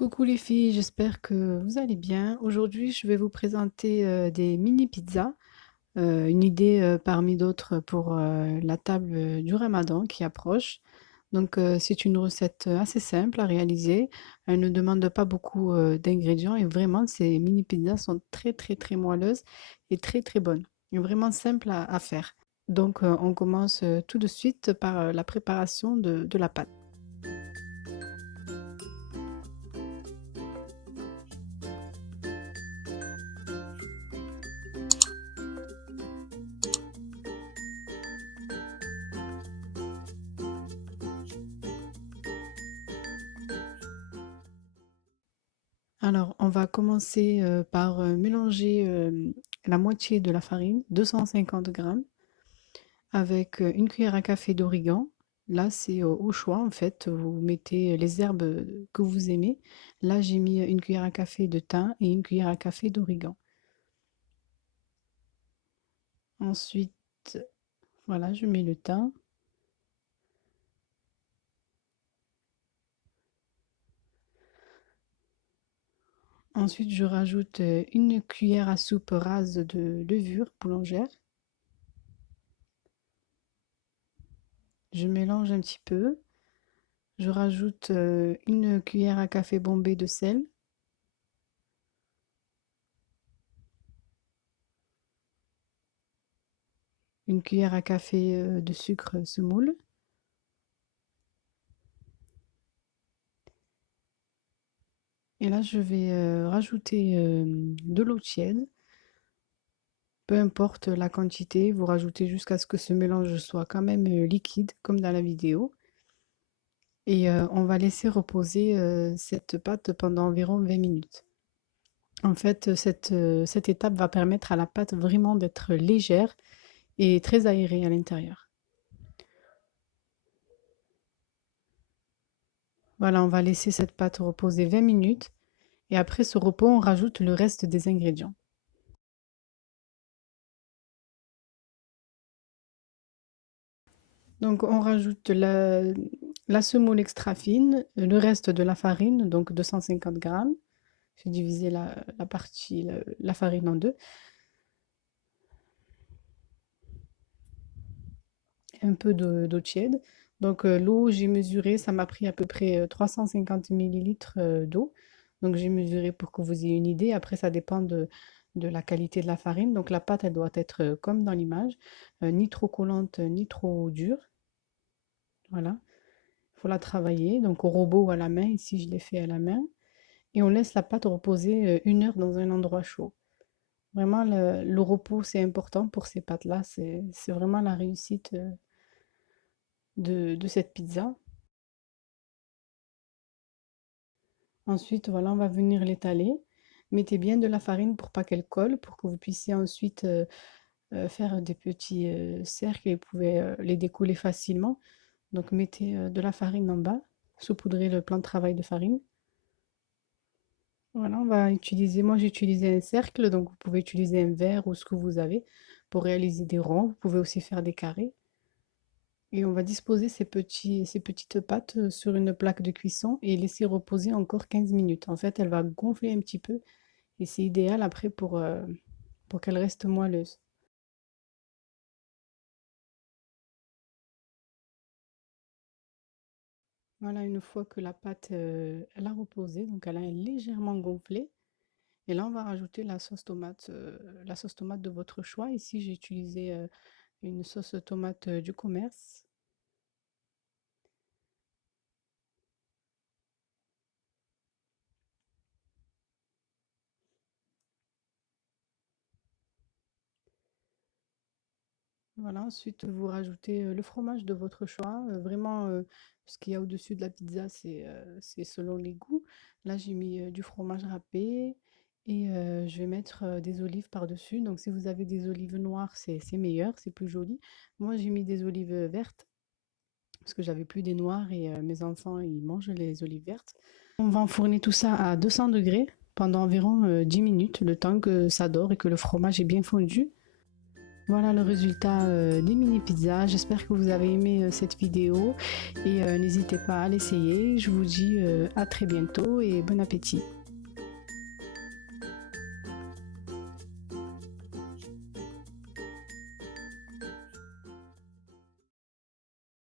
Coucou les filles, j'espère que vous allez bien. Aujourd'hui, je vais vous présenter des mini pizzas, une idée parmi d'autres pour la table du Ramadan qui approche. Donc, c'est une recette assez simple à réaliser. Elle ne demande pas beaucoup d'ingrédients et vraiment, ces mini pizzas sont très très très moelleuses et très très bonnes. Et vraiment simple à faire. Donc, on commence tout de suite par la préparation de la pâte. Alors, on va commencer par mélanger la moitié de la farine, 250 grammes, avec une cuillère à café d'origan. Là, c'est au choix, en fait. Vous mettez les herbes que vous aimez. Là, j'ai mis une cuillère à café de thym et une cuillère à café d'origan. Ensuite, voilà, je mets le thym. Ensuite, je rajoute une cuillère à soupe rase de levure boulangère. Je mélange un petit peu. Je rajoute une cuillère à café bombée de sel. Une cuillère à café de sucre semoule. Et là, je vais rajouter de l'eau tiède. Peu importe la quantité, vous rajoutez jusqu'à ce que ce mélange soit quand même liquide, comme dans la vidéo. Et on va laisser reposer cette pâte pendant environ 20 minutes. En fait, cette étape va permettre à la pâte vraiment d'être légère et très aérée à l'intérieur. Voilà, on va laisser cette pâte reposer 20 minutes. Et après ce repos, on rajoute le reste des ingrédients. Donc on rajoute la semoule extra fine, le reste de la farine, donc 250 grammes. J'ai divisé la farine en deux. Un peu d'eau tiède. Donc l'eau, j'ai mesuré, ça m'a pris à peu près 350 millilitres d'eau. Donc j'ai mesuré pour que vous ayez une idée. Après, ça dépend de la qualité de la farine. Donc la pâte, elle doit être comme dans l'image, ni trop collante, ni trop dure. Voilà. Il faut la travailler, donc au robot ou à la main. Ici, je l'ai fait à la main. Et on laisse la pâte reposer 1 heure dans un endroit chaud. Vraiment, le repos, c'est important pour ces pâtes-là. C'est vraiment la réussite de cette pizza. Ensuite, voilà, on va venir l'étaler. Mettez bien de la farine pour pas qu'elle colle, pour que vous puissiez ensuite faire des petits cercles et vous pouvez les découler facilement. Donc, mettez de la farine en bas, saupoudrez le plan de travail de farine. Voilà, on va utiliser, moi j'ai utilisé un cercle, donc vous pouvez utiliser un verre ou ce que vous avez pour réaliser des ronds. Vous pouvez aussi faire des carrés. Et on va disposer ces petites pâtes sur une plaque de cuisson et laisser reposer encore 15 minutes. En fait, elle va gonfler un petit peu et c'est idéal après pour qu'elle reste moelleuse. Voilà, une fois que la pâte elle a reposé, donc elle a légèrement gonflé. Et là, on va rajouter la sauce tomate de votre choix. Ici, j'ai utilisé une sauce tomate du commerce. Voilà, ensuite vous rajoutez le fromage de votre choix. Vraiment, ce qu'il y a au-dessus de la pizza, c'est selon les goûts. Là, j'ai mis du fromage râpé et je vais mettre des olives par-dessus. Donc, si vous avez des olives noires, c'est meilleur, c'est plus joli. Moi, j'ai mis des olives vertes parce que j'avais plus des noires et mes enfants, ils mangent les olives vertes. On va enfourner tout ça à 200 degrés pendant environ 10 minutes, le temps que ça dore et que le fromage est bien fondu. Voilà le résultat des mini pizzas. J'espère que vous avez aimé cette vidéo et n'hésitez pas à l'essayer. Je vous dis à très bientôt et bon appétit.